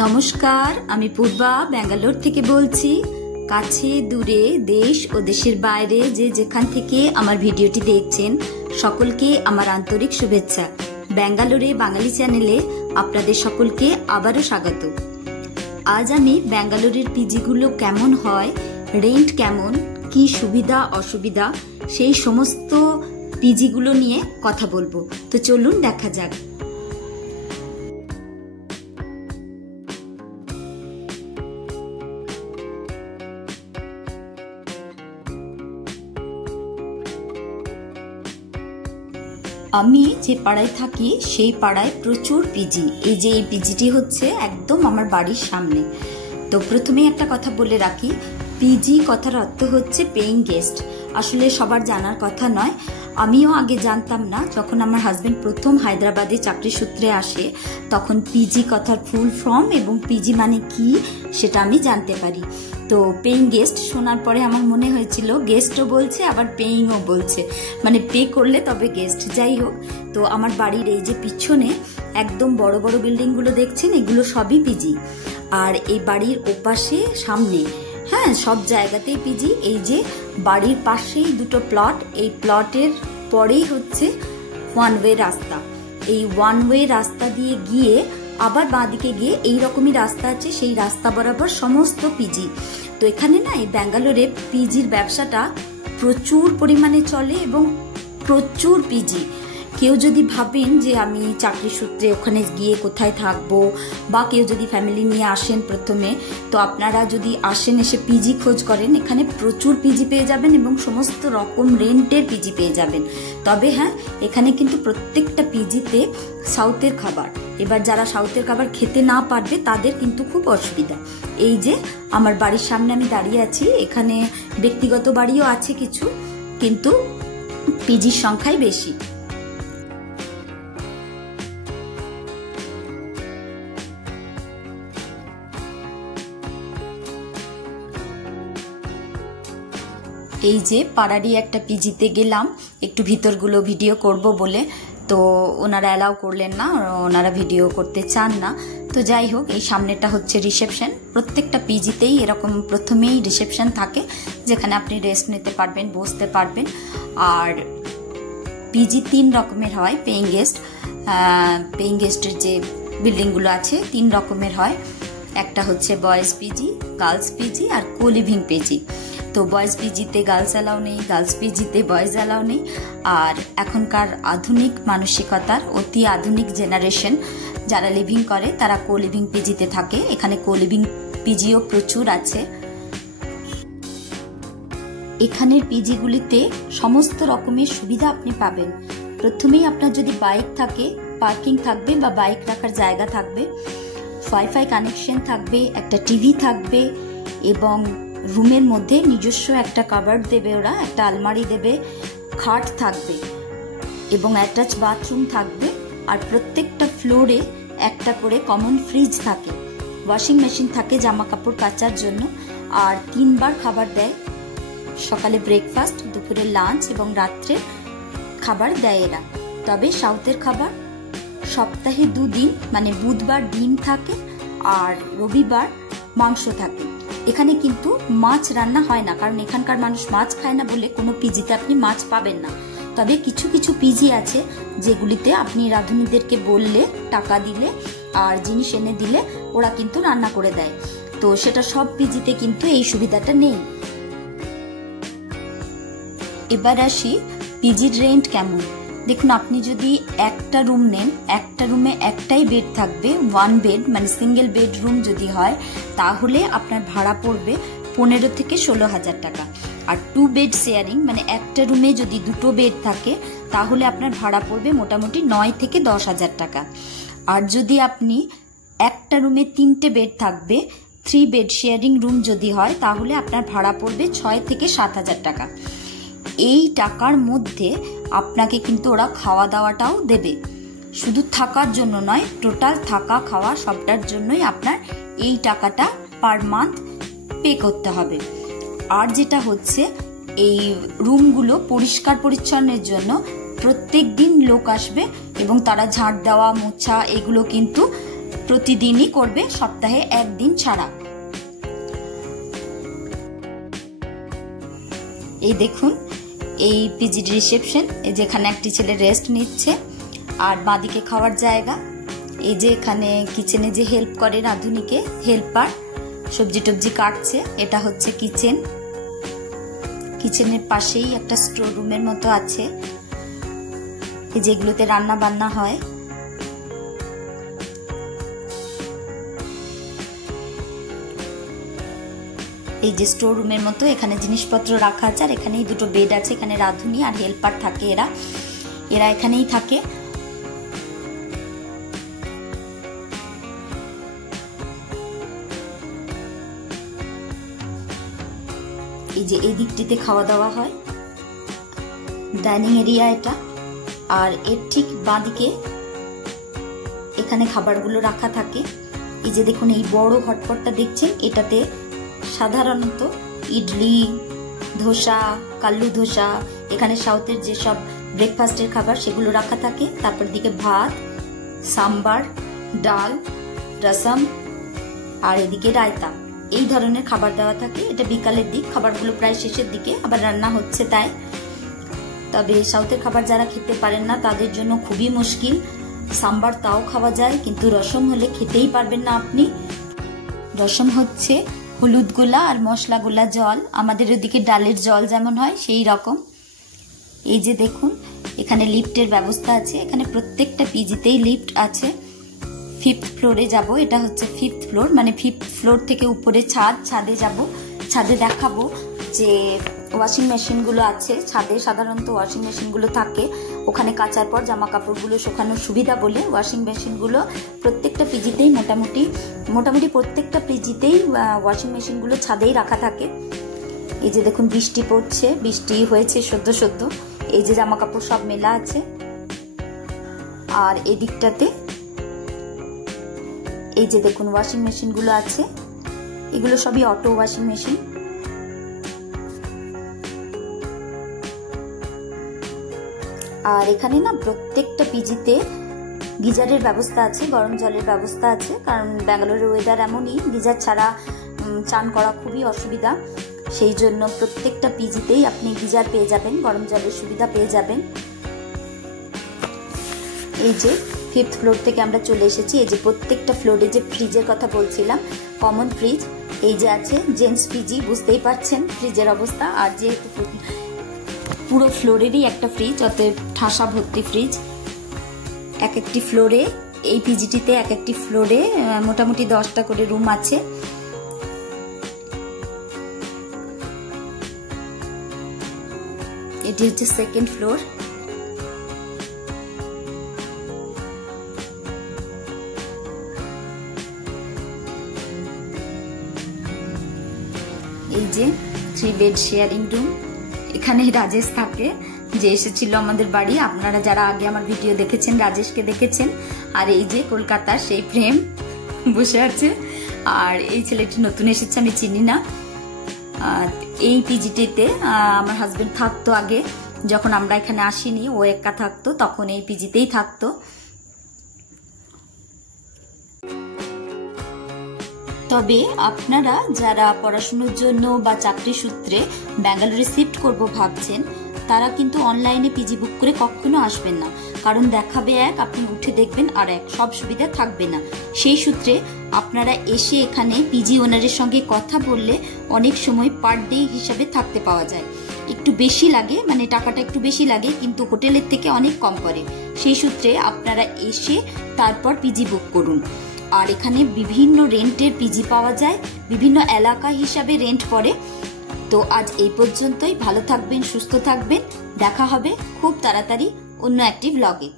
নমস্কার, আমি পূর্বা ব্যাঙ্গালোর থেকে বলছি। কাছে দূরে দেশ ও দেশের বাইরে যে যেখান থেকে আমার ভিডিওটি দেখছেন সকলকে আমার আন্তরিক শুভেচ্ছা। ব্যাঙ্গালোরে বাঙালি চ্যানেলে আপনাদের সকলকে আবারও স্বাগত। আজ আমি ব্যাঙ্গালোরের পিজিগুলো কেমন হয়, রেন্ট কেমন, কি সুবিধা অসুবিধা সেই সমস্ত পিজিগুলো নিয়ে কথা বলবো। তো চলুন দেখা যাক। আমি যে পাড়ায় থাকি সেই পাড়ায় প্রচুর পিজি। এই যে এই পিজিটি হচ্ছে একদম আমার বাড়ির সামনে। তো প্রথমেই একটা কথা বলে রাখি, পিজি কথার অর্থ হচ্ছে পেইং গেস্ট। আসলে সবার জানার কথা নয়, আমিও আগে জানতাম না। যখন আমার হাজবেন্ড প্রথম হায়দ্রাবাদে চাকরি সূত্রে আসে তখন পিজি কথার ফুল ফর্ম এবং পিজি মানে কি সেটা আমি জানতে পারি। তো পেইং গেস্ট শোনার পরে আমার মনে হয়েছিল গেস্টও বলছে আবার পেইংও বলছে, মানে পে করলে তবে গেস্ট। যাই হোক, তো আমার বাড়ির এই যে পিছনে একদম বড় বড় বিল্ডিংগুলো দেখছেন, এগুলো সবই পিজি। আর এই বাড়ির ওপাশে সামনে সব জায়গাতেই পিজি। এই যে বাড়ির পাশেই দুটো প্লট, এই প্লটের পরেই হচ্ছে ওয়ান ওয়ে রাস্তা। এই ওয়ান ওয়ে রাস্তা দিয়ে গিয়ে আবার বাঁদিকে গিয়ে এই রকমই রাস্তা আছে, সেই রাস্তা বরাবর সমস্ত পিজি। তো এখানে না এই ব্যাঙ্গালোরে পিজির ব্যবসাটা প্রচুর পরিমাণে চলে এবং প্রচুর পিজি। কেউ যদি ভাবেন যে আমি চাকরি সূত্রে ওখানে গিয়ে কোথায় থাকবো, বা কেউ যদি ফ্যামিলি নিয়ে আসেন প্রথমে, তো আপনারা যদি আসেন এসে পিজি খোঁজ করেন, এখানে প্রচুর পিজি পেয়ে যাবেন এবং সমস্ত রকম রেন্টের পিজি পেয়ে যাবেন। তবে এখানে কিন্তু প্রত্যেকটা পিজিতে সাউথের খাবার। এবার যারা সাউথের খাবার খেতে না পারবে তাদের কিন্তু খুব অসুবিধা। এই যে আমার বাড়ির সামনে আমি দাঁড়িয়ে আছি, এখানে ব্যক্তিগত বাড়িও আছে কিছু, কিন্তু পিজির সংখ্যাই বেশি। এই যে পাড়ারই একটা পিজিতে গেলাম একটু ভিতরগুলো ভিডিও করব বলে, তো ওনারা অ্যালাউ করলেন না, ওনারা ভিডিও করতে চান না। তো যাই হোক, এই সামনেটা হচ্ছে রিসেপশন। প্রত্যেকটা পিজিতেই এরকম প্রথমেই রিসেপশন থাকে, যেখানে আপনি রেস্ট নিতে পারবেন, বসতে পারবেন। আর পিজি 3 রকমের হয় পেইং গেস্ট। পেইং গেস্টের যে বিল্ডিংগুলো আছে 3 রকমের হয়। একটা হচ্ছে বয়েজ পিজি, গার্লস পিজি আর কো লিভিং পিজি। তো বয়েজ পিজিতে গার্লস অ্যালাউ নেই, গার্লস পিজিতে বয়েজ অ্যালাউ নেই। আর এখনকার আধুনিক মানসিকতার অতি আধুনিক জেনারেশন যারা লিভিং করে তারা কো লিভিং পিজিতে থাকে। এখানে কো লিভিং পিজিও প্রচুর আছে। এখানের পিজিগুলিতে সমস্ত রকমের সুবিধা আপনি পাবেন। প্রথমেই আপনার যদি বাইক থাকে, পার্কিং থাকবে বা বাইক রাখার জায়গা থাকবে, ওয়াইফাই কানেকশন থাকবে, একটা টিভি থাকবে এবং রুমের মধ্যে নিজস্ব একটা কাবার্ড দেবে, ওরা একটা আলমারি দেবে, খাট থাকবে এবং অ্যাটাচ বাথরুম থাকবে। আর প্রত্যেকটা ফ্লোরে একটা করে কমন ফ্রিজ থাকে, ওয়াশিং মেশিন থাকে জামা কাপড় কাচার জন্য। আর 3 বার খাবার দেয়, সকালে ব্রেকফাস্ট, দুপুরে লাঞ্চ এবং রাত্রে খাবার দেয় এরা। তবে সাউথের খাবার সপ্তাহে 2 দিন, মানে বুধবার ডিম থাকে আর রবিবার মাংস থাকে। এখানে কিন্তু মাছ রান্না হয় না, কারণ এখানকার মানুষ মাছ খায় না বলে কোনো পিজিতে আপনি মাছ পাবেন না। তবে কিছু কিছু পিজি আছে যেগুলিতে আপনি রাঁধুনিদেরকে বললে, টাকা দিলে আর জিনিস এনে দিলে ওরা কিন্তু রান্না করে দেয়। তো সেটা সব পিজিতে কিন্তু এই সুবিধাটা নেই। এবার আসি পিজির রেন্ট কেমন। দেখুন, আপনি যদি একটা রুম নেন, একটা রুমে একটাই বেড থাকবে, 1 বেড মানে সিঙ্গেল বেডরুম যদি হয়, তাহলে আপনার ভাড়া পড়বে 15 থেকে 16,000 টাকা। আর 2 বেড শেয়ারিং মানে একটা রুমে যদি 2টো বেড থাকে তাহলে আপনার ভাড়া পড়বে মোটামুটি 9 থেকে 10,000 টাকা। আর যদি আপনি একটা রুমে 3টে বেড থাকবে, 3 বেড শেয়ারিং রুম যদি হয়, তাহলে আপনার ভাড়া পড়বে 6 থেকে 7,000 টাকা। এই টাকার মধ্যে আপনাকে কিন্তু ওরা খাওয়া দাওয়াটাও দেবে, শুধু থাকার জন্য নয়, টোটাল থাকা খাওয়া সবটার জন্যই আপনার এই টাকাটা পার মান্থ পে করতে হবে। আর যেটা হচ্ছে, এই রুমগুলো পরিষ্কার পরিচ্ছন্নের জন্য প্রত্যেক দিন লোক আসবে এবং তারা ঝাড় দেওয়া, মোছা এগুলো কিন্তু প্রতিদিনই করবে, সপ্তাহে একদিন ছাড়া। এই দেখুন এই পিজির রিসেপশন, এই যেখানে একটি ছেলে রেস্ট নিচ্ছে, আর বাঁদিকে খাওয়ার জায়গা। এই যে এখানে কিচেনে যে হেল্প করে রাঁধুনিকে, হেল্পার সবজি টবজি কাটছে, এটা হচ্ছে কিচেন। কিচেনের পাশেই একটা স্টোর রুমের মতো আছে, যেগুলোতে রান্না বান্না হয়। এই যে স্টোর রুমের মতো, এখানে জিনিসপত্র রাখা আছে, আর এখানেই দুটো বেড আছে। এখানে রাঁধুনি আর হেল্পার থাকে, এরা এখানেই থাকে। এই যে এই দিকটিতে খাওয়া দাওয়া হয়, ডাইনিং এরিয়া এটা। আর এর ঠিক বাঁদিকে এখানে খাবারগুলো রাখা থাকে। এই যে দেখুন এই বড় হটপটটা দেখছেন, এটাতে সাধারণত ইডলি, ধোসা, কাল্লু ধোসা, এখানে সাউথের যেসব ব্রেকফাস্টের খাবার সেগুলো রাখা থাকে। তারপর দিকে ভাত, সাম্বার, ডাল, রসম, আর এদিকে রায়তা, এই ধরনের খাবার দেওয়া থাকে। এটা বিকালের দিক, খাবারগুলো প্রায় শেষের দিকে আবার রান্না হচ্ছে তাই। তবে সাউথের খাবার যারা খেতে পারেন না তাদের জন্য খুবই মুশকিল। সাম্বার তাও খাওয়া যায়, কিন্তু রসম হলে খেতেই পারবেন না আপনি। রসম হচ্ছে হলুদ গোলা আর মশলা গোলা জল, আমাদের ওদিকে ডালের জল যেমন হয় সেই রকম। এই যে দেখুন এখানে লিফটের ব্যবস্থা আছে, এখানে প্রত্যেকটা পিজিতেই লিফট আছে। 5th ফ্লোরে যাব, এটা হচ্ছে 5th ফ্লোর, মানে 5th ফ্লোর থেকে উপরে ছাদে যাব। ছাদে দেখাবো যে ওয়াশিং মেশিনগুলো আছে ছাদে, সাধারণত ওয়াশিং মেশিনগুলো থাকে ওখানে। কাচার পর জামা কাপড়গুলো শুকানোর সুবিধা বলে ওয়াশিং মেশিনগুলো প্রত্যেকটা পিজিতেই মোটামুটি প্রত্যেকটা পিজিতেই ওয়াশিং মেশিনগুলো ছাদেই রাখা থাকে। এই যে দেখুন বৃষ্টি পড়ছে, বৃষ্টি হয়েছে সদ্য। এই যে জামা কাপড় সব মেলা আছে। আর এদিকটাতে এই যে দেখুন ওয়াশিং মেশিনগুলো আছে, এগুলো সবই অটো ওয়াশিং মেশিন। আর এখানে না প্রত্যেকটা পিজিতে গিজারের ব্যবস্থা আছে, গরম জলের ব্যবস্থা আছে, কারণ ব্যাঙ্গালোরের ওয়েদার এমনই, গিজার ছাড়া চান করা খুবই অসুবিধা। সেই জন্য প্রত্যেকটা পিজিতেই আপনি গিজার পেয়ে যাবেন, গরম জলের সুবিধা পেয়ে যাবেন। এই যে 5th ফ্লোর থেকে আমরা চলে এসেছি। এই যে প্রত্যেকটা ফ্লোরে যে ফ্রিজের কথা বলছিলাম, কমন ফ্রিজ এই যে আছে। জেন্টস পিজি, বুঝতেই পারছেন ফ্রিজের অবস্থা। আর যেহেতু পুরো ফ্লোরেরই একটা ফ্রিজ, অতএব ঠাসা ভর্তি ফ্রিজ। এক একটি ফ্লোরে, এই পিজিটিতে এক একটি ফ্লোরে মোটামুটি 10টা করে রুম আছে। এটি হচ্ছে 2nd ফ্লোর। এই যে 3 বেড শেয়ারিং রুম, এখানে রাজেশ থাকে, যে এসেছিল আমাদের বাড়ি। আপনারা যারা আগে আমার ভিডিও দেখেছেন রাজেশকে দেখেছেন। আর এই যে কলকাতার সেই প্রেম বসে আছে। আর এই ছেলেটি নতুন এসেছে, আমি চিনি না। এই পিজিটিতে আমার হাজবেন্ড থাকতো আগে, যখন আমরা এখানে আসিনি ও একা থাকতো, তখন এই পিজিতেই থাকতো। তবে আপনারা যারা পড়াশোনার জন্য বা চাকরি সূত্রে ব্যাঙ্গালোরে শিফট করব ভাবছেন, তারা কিন্তু অনলাইনে পিজি বুক করে কখনো আসবেন না। কারণ দেখাবে এক, আপনি উঠে দেখবেন আর এক, সব সুবিধা থাকবে না। সেই সূত্রে আপনারা এসে এখানে পিজি ওনারের সঙ্গে কথা বললে অনেক সময় পার ডে হিসাবে থাকতে পাওয়া যায়। একটু বেশি লাগে, মানে টাকাটা একটু বেশি লাগে, কিন্তু হোটেলের থেকে অনেক কম পড়ে। সেই সূত্রে আপনারা এসে তারপর পিজি বুক করুন। আর এখানে বিভিন্ন রেন্টের পিজি পাওয়া যায়, বিভিন্ন এলাকা হিসাবে রেন্ট পড়ে। তো আজ এই পর্যন্তই। ভালো থাকবেন, সুস্থ থাকবেন, দেখা হবে খুব তাড়াতাড়ি অন্য একটি ব্লগে।